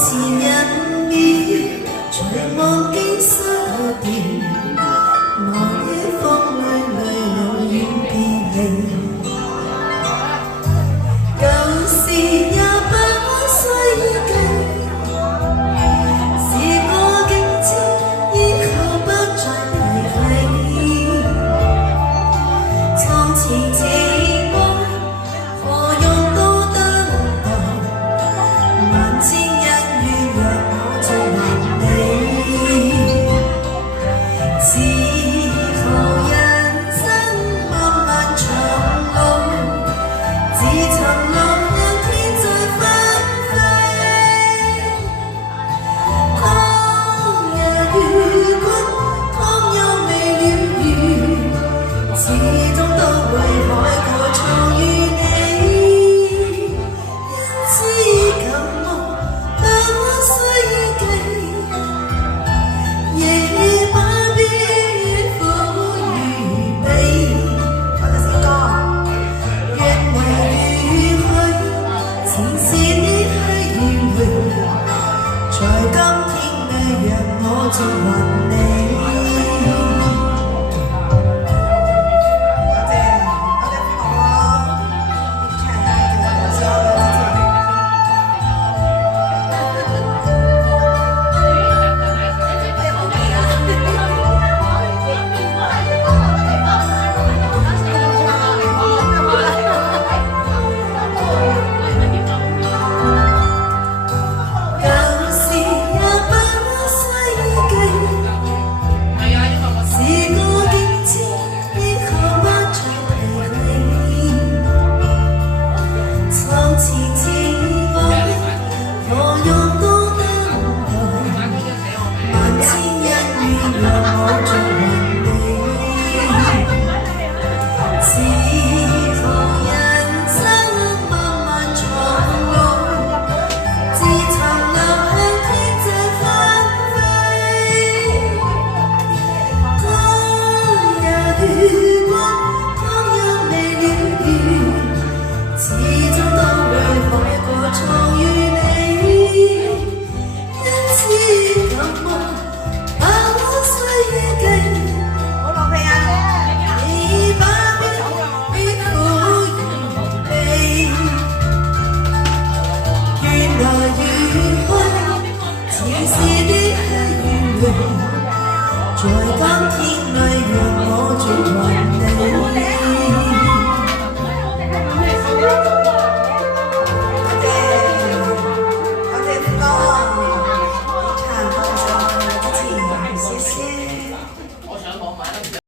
前人面，隨忘記失掉，忘記風裏永遠別離。舊事也不需記，時過境遷，以後不再提起。從前情愛，何用多等待？萬千恩怨若我做還你，是何人生漫漫長路，自尋路向天際紛飛。當日如果當又未了緣，始終都會海闊重遇你。因此舊夢不需記，亦不必苦與悲。我哋先講，願為如許，前事呢去遠回，在今天裏讓我做還你。在